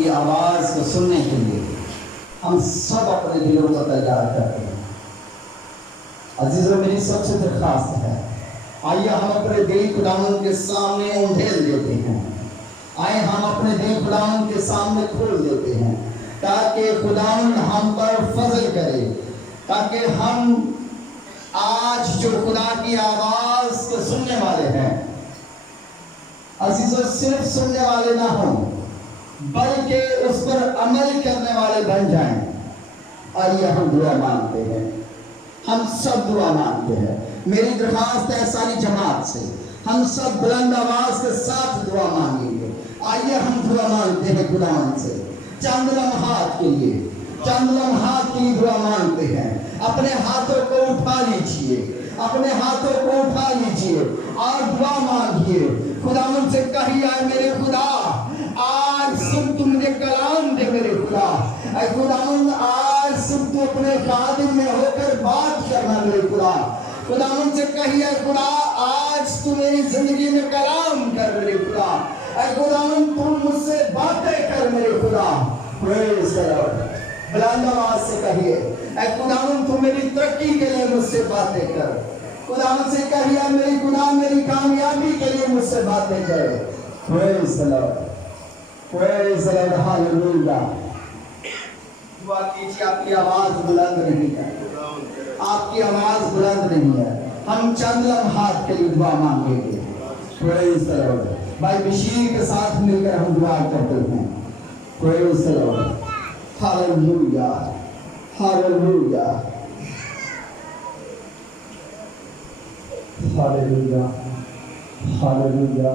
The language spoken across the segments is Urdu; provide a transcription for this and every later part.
کی آواز کو سننے کے لیے ہم سب اپنے دلوں کو تیار کرتے ہیں۔ عزیزوں، میری سب سے درخواست ہے، آئیے ہم اپنے دل خداوند کے سامنے اندھیل دیتے ہیں، آئے ہم اپنے دل خداوند کے سامنے کھول دیتے ہیں تاکہ خداوند ہم پر فضل کرے، تاکہ ہم آج جو خدا کی آواز کو سننے والے ہیں عزیزوں صرف سننے والے نہ ہوں بلکہ اس پر عمل کرنے والے بن جائیں۔ آئیے ہم دعا مانگتے ہیں، ہم سب دعا مانگتے ہیں۔ میری درخواست ہے ساری جماعت سے ہم سب بلند آواز کے ساتھ دعا مانگیں گے۔ آئیے ہم دعا مانگتے ہیں خداوند سے چند لمحات کے لیے، چند لمحات کی دعا مانگتے ہیں۔ اپنے ہاتھوں کو اٹھا لیجئے، اپنے ہاتھوں کو اٹھا لیجئے اور دعا مانگیے۔ خداوند سے کہیے، اے میرے خدا آج صبح تو مجھے کلام دے میرے خدا، اے خداوند آج صبح تو اپنے خادم میں ہو کر بات کرنا میرے خدا۔ خداوند سے کہیے، اے خدا آج تو میری زندگی میں کلام کر میرے خدا، اے خداوند تم مجھ سے باتیں کر میرے خدا۔ پریز دی لارڈ۔ بلند آواز سے کہیے، اے خداوند تو میری ترقی کے لیے مجھ سے باتیں کر۔ خداوند سے کہیے، میری خدا میری کامیابی کے لیے مجھ سے باتیں کرے۔ پریز the lord, praise the Lord, hallelujah. دعا کیجیے، آپ کی آواز بلند نہیں ہے، آپ کی آواز بلند نہیں ہے۔ ہم چند لمحات کے لیے دعا مانگیں گے۔ پریز دی لارڈ۔ بھائی بشیر کے ساتھ مل کر ہم دعا کرتے ہیں۔ Praise the Lord, hallelujah, hallelujah, hallelujah, hallelujah.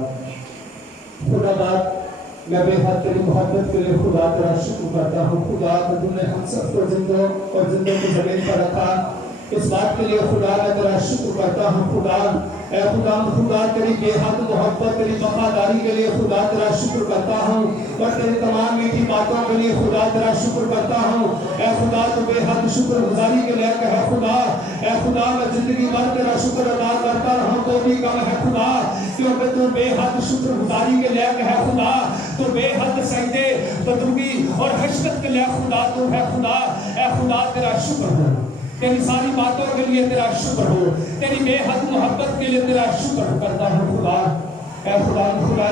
خدا بات میں بے حد تیری محبت کے لیے خدا تیرا شکر کرتا ہوں۔ خدا کہ تم نے ہم سب کو زندوں اور زندوں کی زمین پر رکھا، اس بات کے لیے خدا میں تیرا شکر کرتا ہوں۔ خدا اے خدا تیری بے حد محبت، تیری وفاداری کے لیے خدا تیرا شکر کرتا ہوں، اور تیری تمام میٹھی باتوں کے لیے خدا تیرا شکر کرتا ہوں۔ اے خدا تو بے حد شکر گزاری کے لائق ہے خدا۔ اے خدا میں زندگی بھر تیرا شکر ادا کرتا رہوں تو بھی کم ہے خدا، کیونکہ تو بے حد شکر گزاری کے لائق ہے خدا، تو بے حد سجدے بزرگی اور حشمت کے لائق خدا تو ہے خدا۔ اے خدا تیرا شکر ہو، تیری ساری باتوں کے لیے تیرا شکر ہو، تیری بے حد محبت کے لیے تیرا شکر کرتا ہوں خدا۔ اے خدا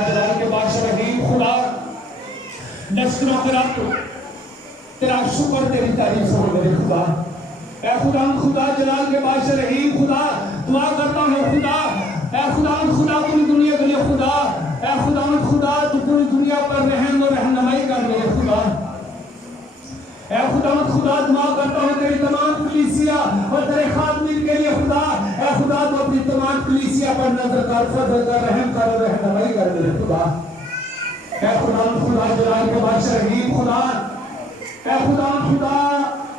جلال کے بادشاہ رحیم خدا، لشکروں کے رب تیرا شکر، تیری تعریف ہو میرے خدا۔ اے خدا جلال کے بادشاہ رحیم خدا، دعا کرتا ہوں خدا، اے خدا پوری دنیا کے لیے خدا، اے خدا تو پوری دنیا پر رحم و رہنمائی کر میرے خدا۔ اے خدا دعا کرتا ہوں تیری تمام کلیسیا اور تیرے خادمین کے لیے خدا، اے خدا تو اپنی تمام کلیسیا پر نظر کر، فضل کر، رحم کر اور رہنمائی کر میرے خدا۔ اے خدا جلال کے بادشاہ رحیم خدا، اے خدا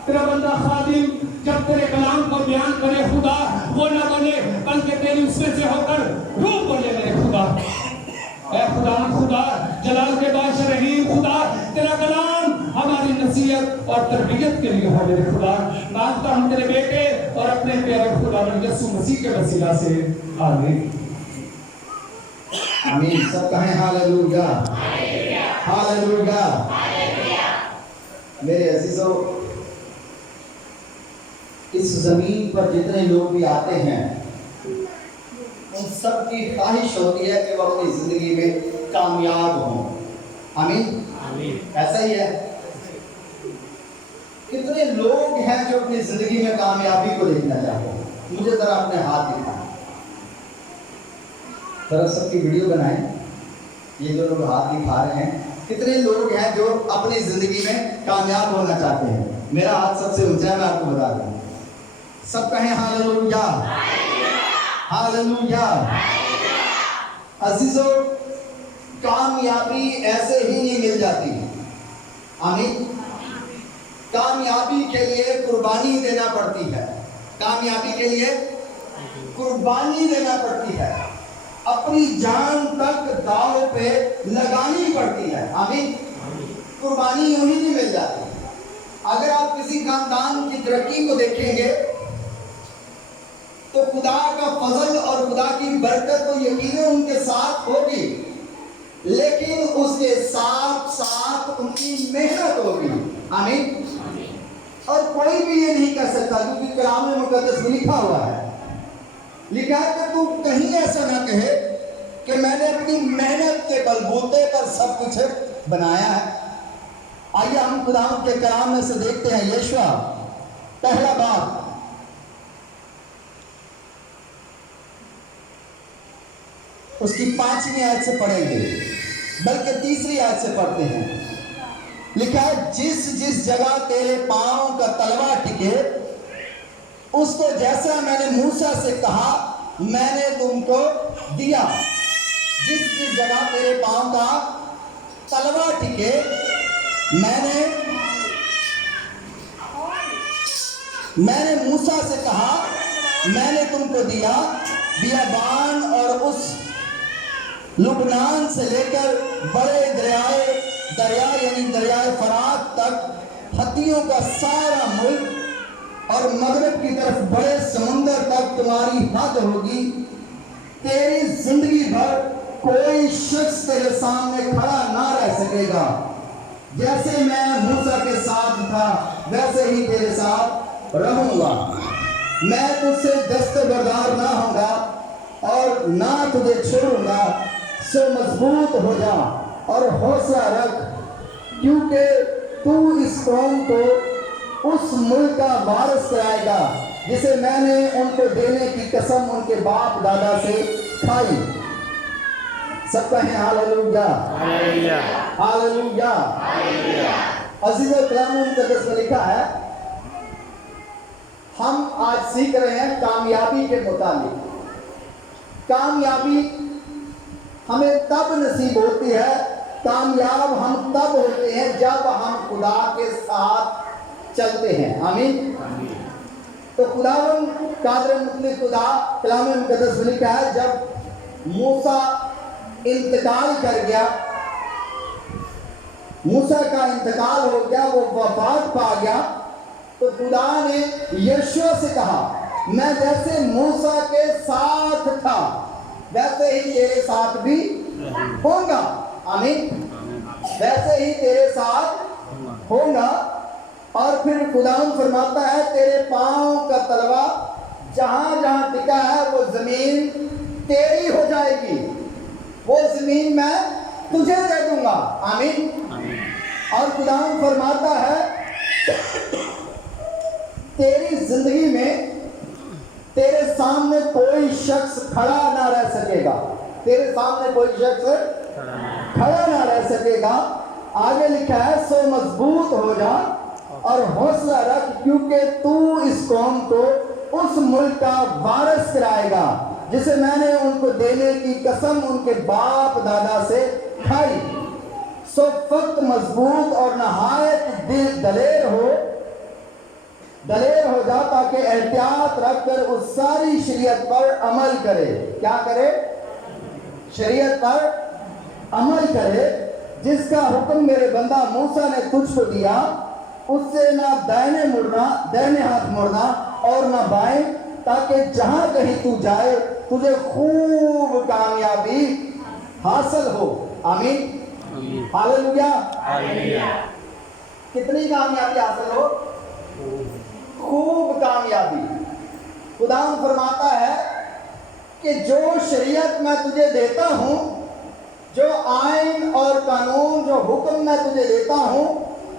تیرا بندہ خادم جب تیرے کلام کو بیان کرے خدا، وہ نہ بنے بلکہ تیری اس میں سے ہو کر روح بنے میرے خدا۔ اے خدا جلال کے بادشاہ رحیم خدا، تیرا کلام ہماری نصیحت اور تربیت کے لیے ہو میرے خدا۔ مانگتا ہوں تیرے بیٹے اور اپنے پیارے خدا یسوع مسیح کے وسیلہ سے، آمین۔ آمین، سب کہیں ہاللویا، ہاللویا۔ میرے عزیزوں، اس زمین پر جتنے لوگ بھی آتے ہیں ان سب کی خواہش ہوتی ہے کہ وہ اپنی زندگی میں کامیاب ہوں۔ آمین، ایسا ہی ہے۔ کتنے لوگ ہیں جو اپنی زندگی میں کامیابی کو دیکھنا چاہتے ہیں؟ مجھے ذرا اپنے ہاتھ دکھائیں، ذرا سب کی ویڈیو بنائیں۔ یہ جو لوگ ہاتھ دکھا رہے ہیں، کتنے لوگ ہیں جو اپنی زندگی میں کامیاب ہونا چاہتے ہیں؟ میرا ہاتھ سب سے اونچا ہے، میں آپ کو بتا دوں۔ سب کہیں ہاللویا، ہاللویا۔ عزیزوں، کامیابی ایسے ہی نہیں مل جاتی۔ آمین۔ کامیابی کے لیے قربانی دینا پڑتی ہے، کامیابی کے لیے قربانی دینا پڑتی ہے، اپنی جان تک داؤ پہ لگانی پڑتی ہے۔ آمین۔ قربانی یوں ہی نہیں مل جاتی۔ اگر آپ کسی خاندان کی ترقی کو دیکھیں گے تو خدا کا فضل اور خدا کی برکت تو یقیناً ان کے ساتھ ہوگی، لیکن اس کے ساتھ ساتھ ان کی آمین. اور کوئی بھی یہ نہیں کہہ سکتا کیونکہ کلام مقدس میں لکھا ہوا ہے کہ تو کہیں ایسا نہ کہے کہ میں نے اپنی محنت کے بلبوتے پر سب کچھ بنایا ہے. آئیے ہم خداوند کے کلام میں سے دیکھتے ہیں. یشوع پہلا باب اس کی 5ویں آیت سے پڑھیں گے، بلکہ 3 آیت سے پڑھتے ہیں. لکھا ہے جس جس جگہ تیرے پاؤں کا تلوا ٹکے اس کو جیسا میں نے موسیٰ سے کہا میں نے تم کو دیا. جس جس جگہ تیرے پاؤں کا تلوا ٹکے میں نے موسیٰ سے کہا میں نے تم کو دیا. بیابان اور اس لبنان سے لے کر بڑے دریا یعنی دریائے فرات تک، ہتھیوں کا سارا ملک اور مغرب کی طرف بڑے سمندر تک تمہاری حد ہوگی. تیری زندگی بھر کوئی شخص تیرے سامنے کھڑا نہ رہ سکے گا. جیسے میں موسیٰ کے ساتھ تھا ویسے ہی تیرے ساتھ رہوں گا. میں تجھ سے دستبردار نہ ہوں گا اور نہ تجھے چھوڑوں گا. سو مضبوط ہو جا اور حوصلہ رکھ کیونکہ تو اس قوم کو اس ملک کا وارث کرائے گا جسے میں نے ان کو دینے کی قسم ان کے باپ دادا سے کھائی. سب کہیں ہاللویا ہاللویا. عزیز کلام مقدس میں لکھا ہے ہم آج سیکھ رہے ہیں کامیابی کے متعلق. کامیابی ہمیں تب نصیب ہوتی ہے، کامیاب ہم تب ہوتے ہیں جب ہم خدا کے ساتھ چلتے ہیں. آمین. تو خداوند قادر مطلق خدا کلام مقدس میں لکھا ہے جب موسیٰ انتقال کر گیا، موسیٰ کا انتقال ہو گیا، وہ وفات پا گیا، تو خدا نے یشوع سے کہا میں جیسے موسیٰ کے ساتھ تھا ویسے ہی تیرے ساتھ بھی ہوں گا. آمین. ویسے ہی تیرے ساتھ ہوں گا. اور پھر خداوند فرماتا ہے تیرے پاؤں کا تلوا جہاں جہاں ٹکا ہے وہ زمین تیری ہو جائے گی، وہ زمین میں تجھے دے دوں گا. آمین. اور خداوند فرماتا ہے تیری زندگی میں تیرے سامنے کوئی شخص کھڑا نہ رہ سکے گا. تیرے سامنے کوئی شخص کھڑا نہ رہ سکے گا. آگے لکھا ہے سو مضبوط ہو جا اور حوصلہ رکھ کیونکہ تو اس قوم کو اس ملک کا وارث کرائے گا جسے میں نے ان کو دینے کی قسم ان کے باپ دادا سے کھائی. سو فقط مضبوط اور نہایت دلیر ہو جا تاکہ احتیاط رکھ کر اس ساری شریعت پر عمل کرے. کیا کرے؟ شریعت پر عمل کرے جس کا حکم میرے بندہ موسیٰ نے تجھ کو دیا. اس سے نہ دائنے ہاتھ مڑنا اور نہ بائیں، تاکہ جہاں کہیں تو جائے تجھے خوب کامیابی حاصل ہو. آمین. ہاللویا. کتنی کامیابی حاصل ہو؟ خوب کامیابی. خداوند فرماتا ہے کہ جو شریعت میں تجھے دیتا ہوں، جو آئین اور قانون، جو حکم میں تجھے دیتا ہوں،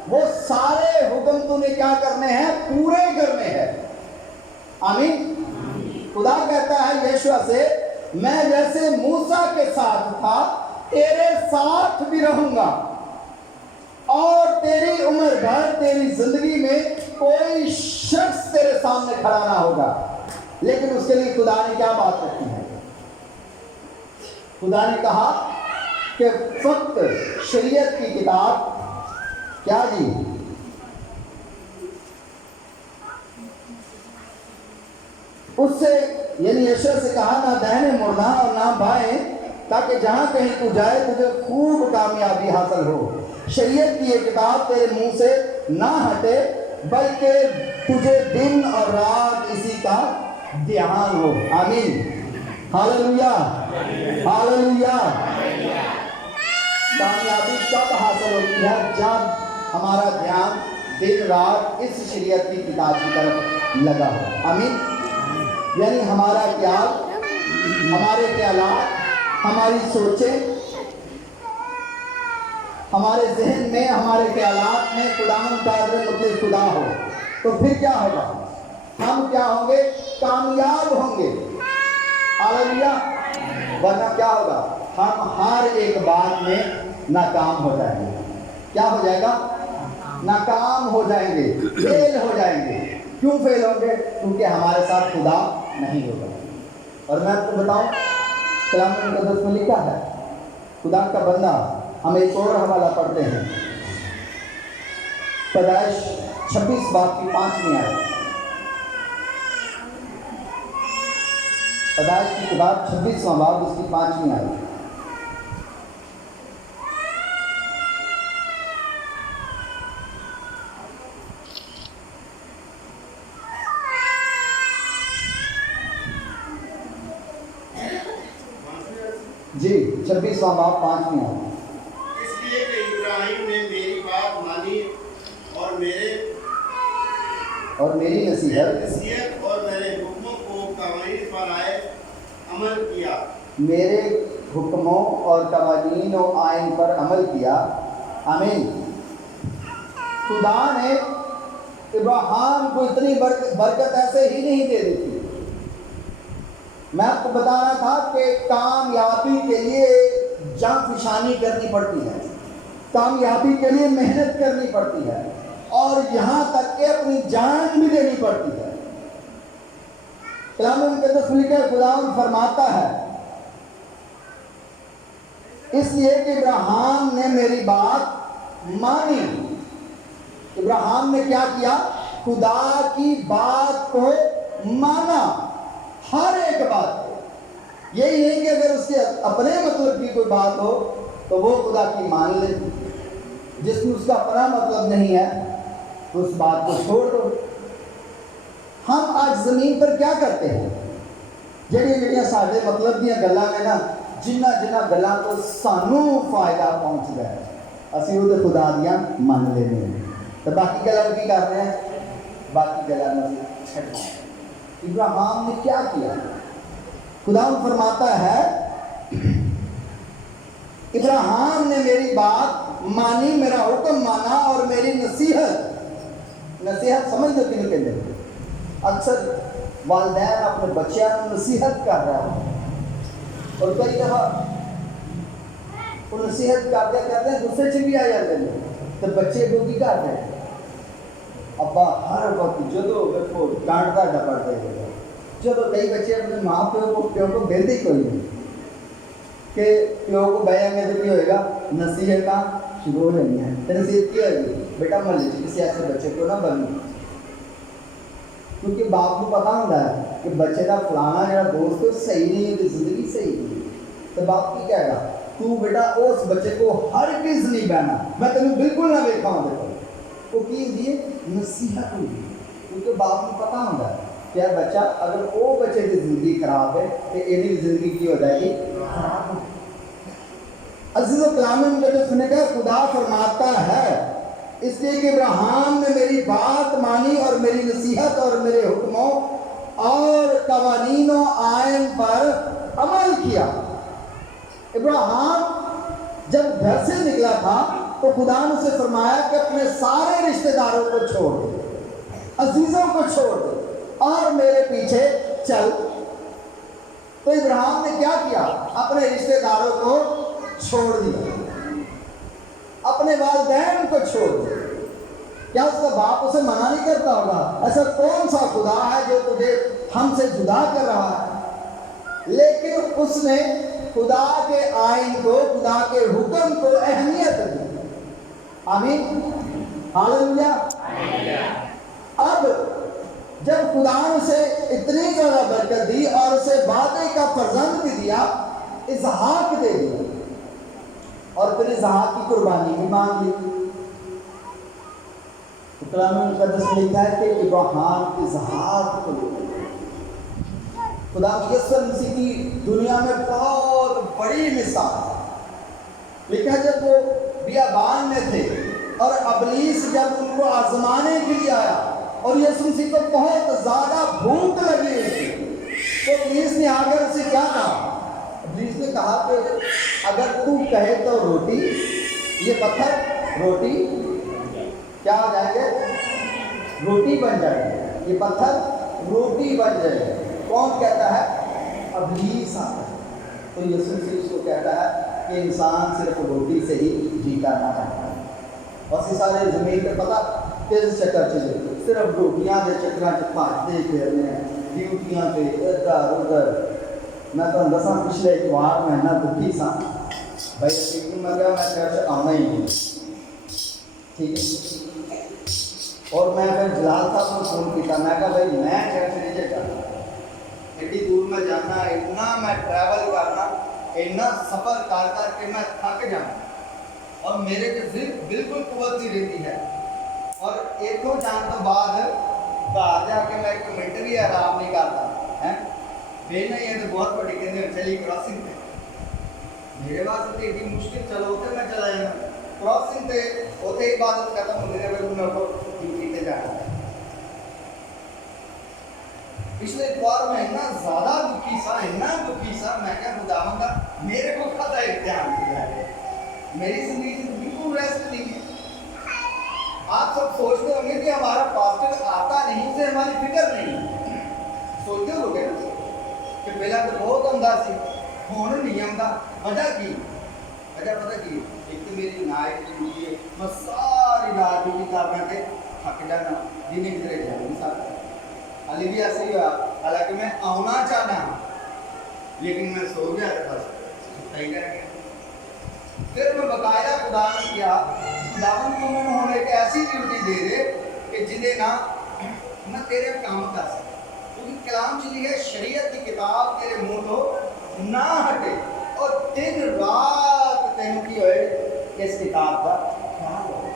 وہ سارے حکم تو نے کیا کرنے ہیں؟ پورے کرنے ہیں. آمین. خدا کہتا ہے یشوع سے میں جیسے موسیٰ کے ساتھ تھا تیرے ساتھ بھی رہوں گا، اور تیری عمر بھر تیری زندگی میں کوئی شخص تیرے سامنے کھڑا نہ ہوگا. لیکن اس کے لیے خدا نے کیا بات رکھی ہے؟ خدا نے کہا کہ فقط شریعت کی کتاب کیا جی اس سے یعنی یشوع سے کہا نہ دہنے مڑنا اور نہ بائیں، تاکہ جہاں کہیں تو جائے تجھے خوب کامیابی حاصل ہو. شریعت کی یہ کتاب تیرے منہ سے نہ ہٹے بلکہ تجھے دن اور رات اسی کا دھیان ہو. آمین. Hallelujah hallelujah. کامیابی کب حاصل ہوتی ہے؟ جب ہمارا دھیان دن رات اس شریعت کی کتاب کی طرف لگا ہو. آمین. یعنی ہمارا خیال، ہمارے خیالات، ہماری سوچیں، ہمارے ذہن میں، ہمارے خیالات میں خداوند قادر مطلق خدا ہو تو پھر کیا ہوگا؟ ہم کیا ہوں گے؟ کامیاب ہوں گے. ہاللیلویا. ورنہ کیا ہوگا؟ ہم ہر ایک بات میں ناکام ہو جائیں گے. کیا ہو جائے گا؟ ناکام ہو جائیں گے، فیل ہو جائیں گے. کیوں فیل ہوں گے؟ کیونکہ ہمارے ساتھ خدا نہیں ہوگا. اور میں آپ کو بتاؤں، کلام مقدس میں لکھا ہے، خدا کا بندہ، ہم ایک اور حوالہ پڑھتے ہیں، پیدائش 26 باب کی 5ویں آیت. پیدائش کی کتاب 26واں باب اس کی 5ویں آیت. جی 26واں باب 5ویں آیت. اس لیے کہ ابراہیم نے میری بات مانی اور میری نصیحت اور میرے حکموں کو قوانین پر آئے عمل کیا. میرے حکموں اور قوانین و آئین پر عمل کیا. آمین. خدا نے ابراہیم کو اتنی برکت ایسے ہی نہیں دے دی تھی. میں آپ کو بتانا تھا کہ کامیابی کے لیے جان فشانی کرنی پڑتی ہے، کامیابی کے لیے محنت کرنی پڑتی ہے، اور یہاں تک کہ اپنی جان بھی دینی پڑتی ہے. کلام مقدس میں لکھا ہے، خداوند فرماتا ہے، اس لیے کہ ابراہیم نے میری بات مانی. ابراہیم نے کیا کیا؟ خدا کی بات کو مانا. ہر ایک بات کو. یہی نہیں کہ اگر اس کے اپنے مطلب کی کوئی بات ہو تو وہ خدا کی مان لے، جس میں اس کا اپنا مطلب نہیں ہے تو اس بات کو چھوڑ دو. ہم آج زمین پر کیا کرتے ہیں؟ جڑیاں سارے مطلب دیا گلاں نے نا، جنہ گلاں تو سانو فائدہ پہنچ گیا اسی وہ تو خدا دیا من لینے ہیں، تو باقی گلاں کی کر رہے ہیں؟ باقی گلاں چھڑ. ابراہیم نے کیا کیا؟ خدا فرماتا ہے، ابراہیم نے میری بات مانی، میرا حکم مانا اور میری نصیحت سمجھ دو کہ نہیں کہتے؟ اکثر والدین اپنے بچیاں نصیحت کر رہے ہیں، اور کئی دفعہ وہ نصیحت کرتے ہیں غصے سے بھی آ جاتے ہیں، تو بچے کو کی کرتے ہیں؟ ابا ہر وقت جدو دیکھو ڈانٹتا ڈپڑتا ہے. جدو کئی بچے اپنے ماں پیو کو بہتے ہی کوئی نہیں کہ پیو کو بہیں گے تو کیا ہوئے گا؟ نصیحت کا شروع ہو جانی ہے. نصیحت کی ہوئے گی؟ بیٹا محلے کسی ایسے بچے کو نہ بنو، کیونکہ باپ کو پتا ہوتا ہے کہ بچے کا فلانا جڑا دوست ہے صحیح نہیں ہے، زندگی صحیح نہیں ہے، تو باپ کی کہے گا تو بیٹا اس بچے کو ہرگز نہیں بہنا، میں تمہیں بالکل نہ دیکھا ہوں. دیکھو وہ کی ہوئی ہے؟ نصیحت ہوئی. کیونکہ باپ کو پتا ہوتا ہے کہ یار بچہ اگر وہ بچے کی زندگی خراب ہے تو یہ زندگی کی ہو جائے گی خراب. عزیز و کلام مقدس نے کہا، خدا فرماتا ہے، اس لیے کہ ابراہیم نے میری بات مانی اور میری نصیحت اور میرے حکموں اور قوانین و آئین پر عمل کیا. ابراہیم جب گھر سے نکلا تھا تو خدا نے اسے فرمایا کہ اپنے سارے رشتہ داروں کو چھوڑ دے، عزیزوں کو چھوڑ دے اور میرے پیچھے چل. تو ابراہیم نے کیا کیا؟ اپنے رشتہ داروں کو چھوڑ دیا، اپنے والدین کو چھوڑ دیا. کیا اس کا باپ اسے منع نہیں کرتا ہوگا؟ ایسا کون سا خدا ہے جو تجھے ہم سے جدا کر رہا ہے؟ لیکن اس نے خدا کے آئین کو، خدا کے حکم کو اہمیت دی. آمین. ہاللیلویا. اب جب خدا نے اسے اتنی زیادہ برکت دی اور اسے وعدے کا فرزند بھی دیا، اسحاق دے دیا، اور پھر اسحاق کی قربانی بھی مانگ لی. کلام مقدس میں لکھا ہے کہ ابراہیم اسحاق کو خدا یسوع مسیح کی دنیا میں بہت بڑی مثال ہے. لکھا جب وہ بیابان میں تھے اور ابلیس جب ان کو آزمانے کے لیے آیا اور یسوع مسیح کو بہت زیادہ بھوک لگی ہوئی تھی، تو ابلیس نے آ کر اسے کیا کہا؟ ابلیس نے کہا کہ اگر تو کہے تو روٹی، یہ پتھر روٹی کیا ہو جائیں گے؟ روٹی بن جائے گی، یہ پتھر روٹی بن جائے گی۔ کون کہتا ہے؟ ابلیس آتا ہے۔ تو یسوع مسیح اس کو کہتا ہے کہ انسان صرف روٹی سے ہی جیتا نہ رہتا ہے۔ بس یہ سارے زمین پہ پتہ کس چکر چلے، صرف روٹیاں کے چکراں چ بھاجتے پھرنے ہیں، ڈیوٹیاں پہ ادھر ادھر۔ میں تو دساں پچھلے اتوار میں نہ دکھی سا بھائی ٹھیک میں گیا، میں چرچ آنا ہی نہیں، ٹھیک ہے۔ اور میں پھر جلال صاحب کو فون کیا، میں کہا بھائی میں چرچ نہیں جاتا، ایڈی دور میں جانا، اتنا میں ٹریول کرنا، اتنا سفر کر کر کے میں تھک جانا، اور میرے کے ذہن بالکل قوت نہیں رہتی ہے، اور ایک دو جان تو بعد باہر جا کے میں ایک منٹ بھی آرام نہیں کرتا ہے۔ بھیجنا ہی ہے تو بہت بڑی کہتے چلی کراسنگ پہ، میرے واسطے ایڈی مشکل چلو ہوتے میں چلا جانا کراسنگ پہ ہوتے عبادت ختم ہونے کے بعد میں کو ڈیوٹی پہ جانا ہے۔ پچھلے اتوار میں اتنا زیادہ دکھی سا، میں کیا خداوند کا میرے کو کھاتا امتحان دیا ہے، میری زندگی سے بالکل ریسٹ نہیں ہے۔ آپ سب سوچتے ہوں گے کہ ہمارا پاسٹر آتا نہیں، اسے ہماری فکر نہیں، سوچتے ہو گے نا کہ پہلا تو بہت عمدہ سی، ہوں نہیں عمدہ۔ وجہ کی پتہ کی؟ ایک تو میری نائٹ ڈیوٹی ہے، میں ساری رات ڈیوٹی کرنا کے تھک جانا، دن کدھر جا نہیں سکتا۔ علی بھی ایسے ہی ہوا، حالانکہ میں آنا چاہنا لیکن میں سو گیا تھا، بس صحیح کر گیا۔ پھر میں باقاعدہ خدا نے کیا، خداوند کو میں نے ایک ایسی ڈیوٹی دے دے کہ جنہیں نہ تیرے کام کر سکے، کیونکہ کلام چلی ہے شریعت کی کتاب تیرے منہ تو نہ ہٹے، اور دن رات تینوں کی ہوئے اس کتاب کا خیال ہو۔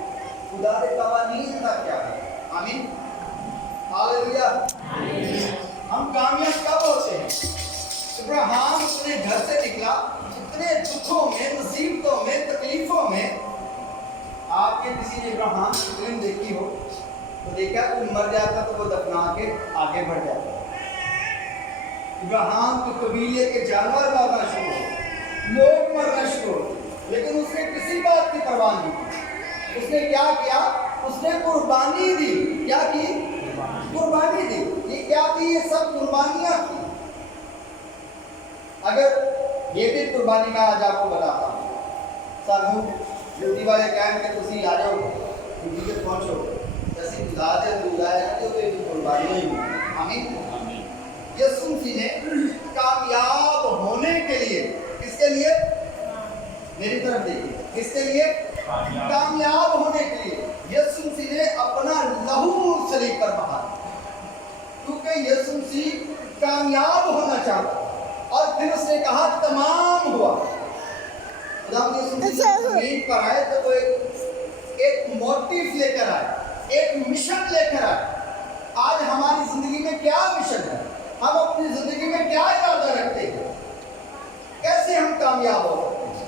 خدا کے قوانین کا کیا ہے؟ آمین، ہاللیلویہ۔ ہم کامیاب کب ہوتے ہیں؟ ابراہیم اپنے گھر سے نکلا، اتنے دکھوں میں، مصیبتوں میں، تکلیفوں میں۔ آپ کے کسی نے ابراہیم کی فلم دیکھی ہو تو دیکھا کوئی مر جاتا تو وہ دفنا کے آگے بڑھ جاتا۔ ابراہیم کے قبیلے کے جانور مرنا شروع ہو، لوگ مرنا شروع ہو، لیکن اس نے کسی بات کی پرواہ نہیں کی۔ اس نے کیا کیا؟ اس نے قربانی دی۔ کیا کی؟ قربانی دی۔ یہ کیا تھی؟ یہ سب قربانیاں تھی۔ اگر یہ بھی قربانی میں آج آپ کو بتاتا ہوں، سانو ڈیوٹی والے کہیں کہ تسی آ جاؤ ڈیوٹی پہ پہنچو، جیسی خدا سے دعا ہے کہ تو یہ قربانی ہی ہے۔ آمین۔ یسوع مسیح نے کامیاب ہونے کے لیے، کس کے لیے؟ میری طرف دیکھیے، کس کے لیے؟ کامیاب ہونے کے لیے یسوع مسیح نے اپنا لہو صلیب پر بہا، کیونکہ یسوع مسیح کامیاب ہونا چاہتا، اور پھر اس نے کہا تمام ہوا۔ خدا یسوع مسیح زمین پر آئے تو وہ ایک موٹیو لے کر آئے، ایک مشن لے کر آئے۔ آج ہماری زندگی میں کیا مشن ہے؟ ہم اپنی زندگی میں کیا ارادہ رکھتے ہیں؟ کیسے ہم کامیاب ہو سکتے ہیں؟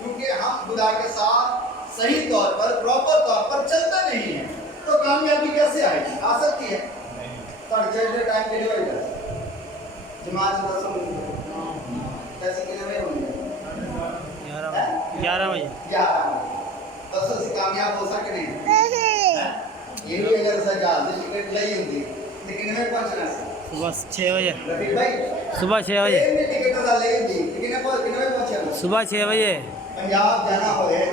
کیونکہ ہم خدا کے ساتھ صحیح طور پر، پراپر طور پر چلتے نہیں ہیں، تو کامیابی کیسے آئے گی؟ آ سکتی ہے؟ سر چرچ ٹائم کے لیے ہوئے گا جماعت سے 10 منٹ کیسے کے لیے ہوئے 11 بجے 11 بس سے کامیاب ہو سکتے ہیں۔ یہ بھی اگر سجا ٹکٹ لئی ہوتی لیکن میں پہنچنا سی صبح 6 بجے، رفیق بھائی صبح 6 بجے، ٹکٹ لا لئی ہوتی لیکن میں پہنچنا صبح 6 بجے پنجاب جانا ہوئے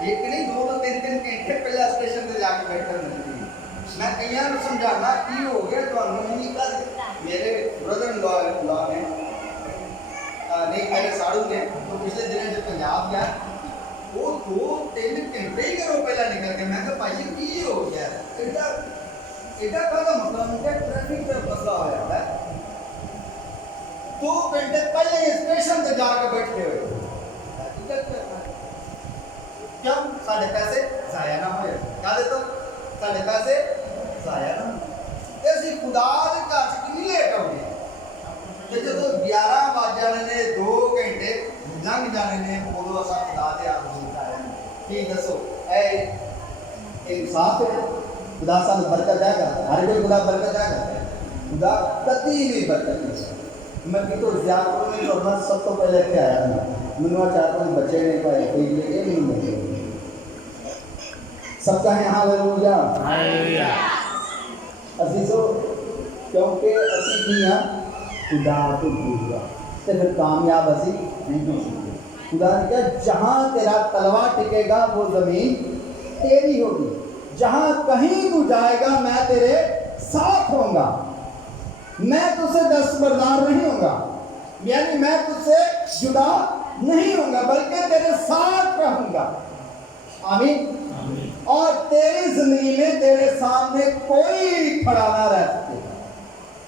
ایک نہیں 2-3 گھنٹے پہلے اسٹیشن سے جا کے بیٹھا ملتی۔ میں کئی بار سمجھانا کی ہو گیا تو میرے بردر ان لا نے نہیں میرے ساڑو نے تو پچھلے دنوں جب پنجاب گیا وہ 2-3 گھنٹے ہی گھروں پہلے نکل کے میں کہا بھائی کی ہو گیا ایڈا کا مسئلہ مجھے ٹریفک کا مسئلہ ہوا ہے 2 گھنٹے پہلے اسٹیشن سے جا کے بیٹھے ہوئے کیا سارے پیسے ضائع نہ ہوئے کیا دیتا سارے پیسے ضائع نہ ہوئے ایسی خدا کے گھر کتنی لیٹ ہو گئی کہ جب 11 بج جانے نے 2 گھنٹے لنگ جانے نے ادو اصا خدا کے ہاتھ دتا ہے کہ دسو اے انصاف ہے خدا سال برکت جائے گا ہر کوئی خدا برکت جائے گا خدا کتی بھی برکت نہیں میں کہ تو زیادہ میں اور میں سب تو پہلے کیا آیا تھا منوا 4-5 بچے نہیں پائے کوئی یہ نہیں سب کہیں ہاللویا ہاللویا عزیزو کیونکہ اسی کی ہاں خدا تو بھولگا تو پھر کامیاب اسی نہیں ہو سکتے خدا نے کہا جہاں تیرا تلوا ٹکے گا وہ زمین تیری ہوگی جہاں کہیں تو جائے گا میں تیرے ساتھ ہوں گا میں تجھ سے دستبردار نہیں ہوں گا یعنی میں تجھ سے جدا نہیں ہوں گا بلکہ تیرے ساتھ رہوں گا آمین اور تیری زندگی میں تیرے سامنے کوئی کھڑا نہ رہ سکے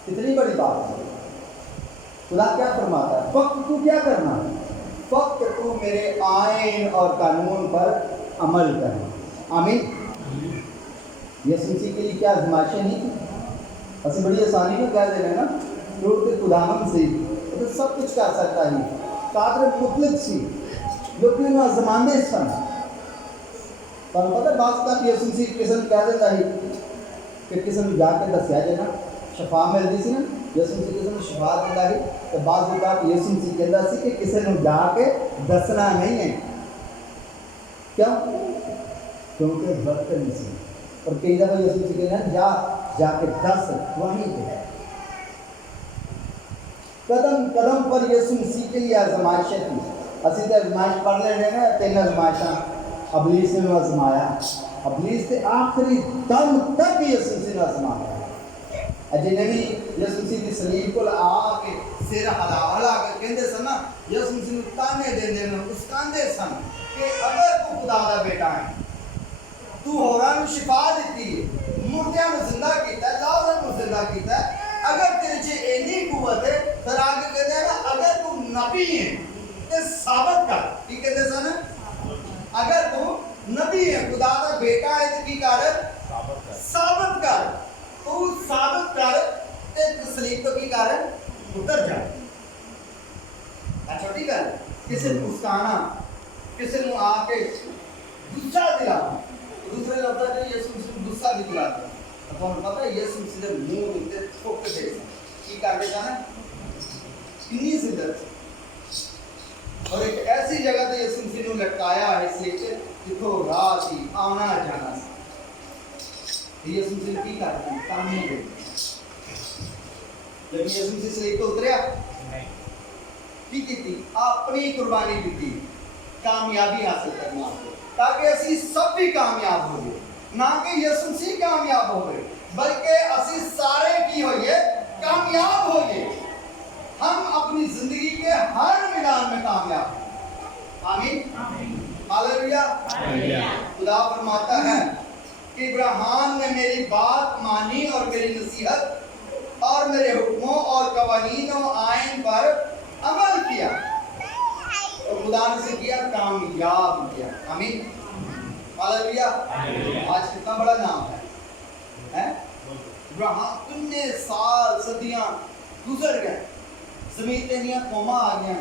کتنی بڑی بات ہے خدا کیا فرماتا ہے فقط تو کیا کرنا ہے فقط تو میرے آئین اور قانون پر عمل کرنا آمین یسوع مسیح کے لیے کیا آزمائشیں نہیں تھی اسے بڑی آسانی میں کہہ دے رہے ہیں نا روح کے خداوند سے وہ تو سب کچھ کر سکتا ہے قادر مطلق سی لیکن وہ آزمانے سن پر پتہ بعض کا یسوع مسیح کسی نے کہہ دیتا ہے کہ کسی نے جا کے دسیا جائے نا شفا ملتی سی نا یسوع مسیح کسی نے شفا دیتا ہے تو بعض اوقات یسوع مسیح کہتا سی کہ کسی نے جا کے دسنا نہیں ہے کیوں کیونکہ وقت نہیں سی اور کئی دفعہ یسوع مسیح کہتے ہیں جا کے دس وہیں پہ قدم قدم پر یسوع مسیح کے لیے آزمائشیں تھی اسی تے آزمائش پڑھ لینے نا 3 آزمائشاں ابلیس نے آزمایا ابلیس سے آخری دم تک یسوع مسیح نے آزمایا جنہیں بھی یسوع مسیح کی صلیب کو آ کے سر ہلا کے کہندے سن نا یسوع مسیح نے تانے دے اس کاندے سن کہ اگر تو خدا دا بیٹا ہے تو ہوراں نوں شفا دتی ہے مردیاں نوں زندہ کیتا ہے لازر نوں زندہ کیتا ہے اگر تیرے چ اینی قوت ہے پھر آگے کہتے ہیں نا اگر تو نبی ہے تے ثابت کر کی کہتے سن اگر تو نبی ہے خدا دا بیٹا ہے تو کی کر ثابت کر تو ثابت کر تے صلیب تو کی کر اتر جا چھوٹی گل کسی نے مسکانا کسی نے آ کے غصہ دلانا دوسرے لفظ ہے یسوع مسیح غصہ بھی دلاتا ہے تو ہمیں پتہ ہے یسوع مسیح دے منہ تے تھوک دے کی کر دے جانا اتنی شدت اور ایک ایسی جگہ تے یسوع مسیح نے لٹکایا ہے اس لیے جتھوں راہ سی آنا جانا سی یسوع مسیح کی کرتے ہیں کام نہیں کرتے لیکن یسوع مسیح صلیب تو اتریا کی تھی اپنی قربانی دی کامیابی حاصل کرنا تاکہ اسی سب بھی کامیاب ہو گئے نہ کہ یسوع مسیح کامیاب ہو گئے بلکہ اسی سارے کی ہوئے کامیاب ہو گئے ہم اپنی زندگی کے ہر میدان میں کامیاب ہیں آمین ہاللویا خدا فرماتا ہے کہ ابراہیم نے میری بات مانی اور میری نصیحت اور میرے حکموں اور قوانین و آئین پر عمل کیا اور خدا نے سے کیا کامیاب کیا آمین ہاللویا آج کتنا بڑا نام ہے ابراہیم اتنے سال صدیاں گزر گئے زمین تے نیاں قوماں آ گئے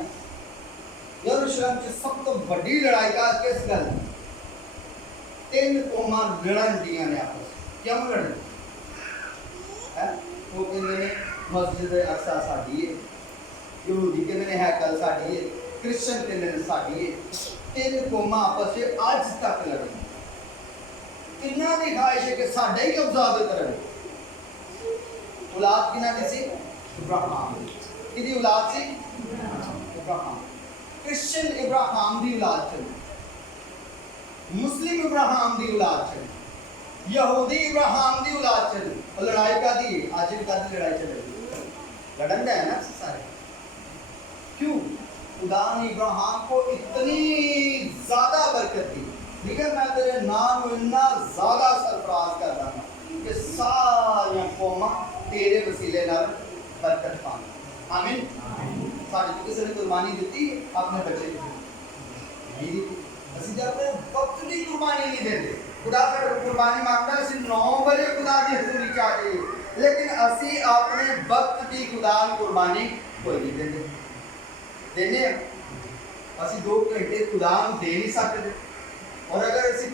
یروشلم کی سب تو بڑی لڑائی کا کس گل 3 قوماں لڑن دیاں نے آپس کیوں لڑن وہ کہندے نے مسجد اقصی ساڈی ہے یہودی کہندے نے ہیکل ساڈی ہے کرسچن کہندے نے ساڈی ہے 3 قوماں آپس میں آج تک لڑیں کتنا دی خواہش ہے کہ ساڈے ہی آزاد کرے اولاد کنا دی سی ابراہیم کدی اولاد سی ابراہیم کرسچن ابراہیم دی اولاد چلی مسلم ابراہیم دی اولاد چلی یہودی ابراہیم دی اولاد چلی اور لڑائی کا دی آج کا دی لڑائی چلے لڑن دے نا سارے کیوں خدا نے ابراہیم کو اتنی زیادہ برکت دی لیکن میں تیرے نام کو اتنا زیادہ سرفراز کر رہا ہوں کہ ساری قوماں تیرے وسیلے نال برکت پائیں آمین ساڑھے کسی نے قربانی دیتی اپنے بچے کی اسی جب وقت کی قربانی نہیں دیتے خدا سے قربانی مانگتا ہے اسی 9 بجے خدا کی حضوری چاہتے ہیں لیکن اسی اپنے وقت کی خدا قربانی کوئی نہیں دیتے دینے اسی 2 گھنٹے خدا دے نہیں سکتے اور اگر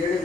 ਜਿਹੜੇ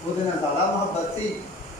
ਉਹਦੇ ਨਾਲ ਜ਼ਿਆਦਾ ਮੁਹੱਬਤ ਸੀ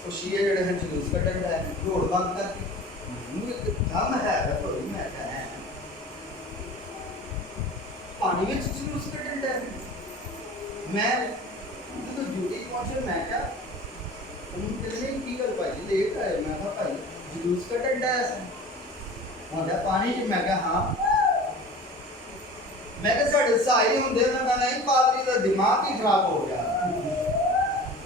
ਉਹ ਸ਼ੀਏ ਜਿਹੜੇ ਹਨ ਜਲੂਸ ਕੱਢਣ ਦਾ ਰੋਡ ਬੰਦ ਕਰਕੇ ਮੈਨੂੰ ਇੱਕ ਦਮ ਹੈ ਰੋਈ ਮੈਂ ਕਹਾਂ ਪਾਣੀ ਵਿੱਚ ਜਲੂਸ ਕੱਢਣ ਦਾ ਮੈਂ ਜਦੋਂ ਡਿਊਟੀ ਪਹੁੰਚੇ ਮੈਂ ਕਿਹਾ ਉਹਨੂੰ ਕਿਹਨੇ ਕੀ ਗੱਲ ਭਾਈ ਲੇਟ ਆਏ ਮੈਂ ਕਿਹਾ ਭਾਈ ਜਲੂਸ ਕੱਢਣ ਦਾ ਹੁੰਦਾ ਪਾਣੀ 'ਚ ਮੈਂ ਕਿਹਾ ਹਾਂ ਮੈਂ ਕਿਹਾ ਸਾਡੇ ਸਾਈ ਹੁੰਦੇ ਉਹਨਾਂ ਦਾ ਨਹੀਂ ਪਾਦਰੀ ਦਾ ਦਿਮਾਗ ਹੀ ਖਰਾਬ ਹੋ ਗਿਆ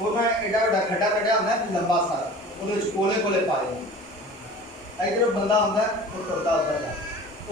ਉਹਨਾਂ ਐਡਾ ਵੱਡਾ ਖੱਡਾ ਕੱਢਿਆ ਹੁੰਦਾ ਲੰਬਾ ਸਾਰਾ ਉਹਦੇ ਵਿੱਚ ਕੋਲੇ ਪਾਏ ਇਧਰੋਂ ਬੰਦਾ ਹੁੰਦਾ ਉਹ ਤੁਰਦਾ ਹੁੰਦਾ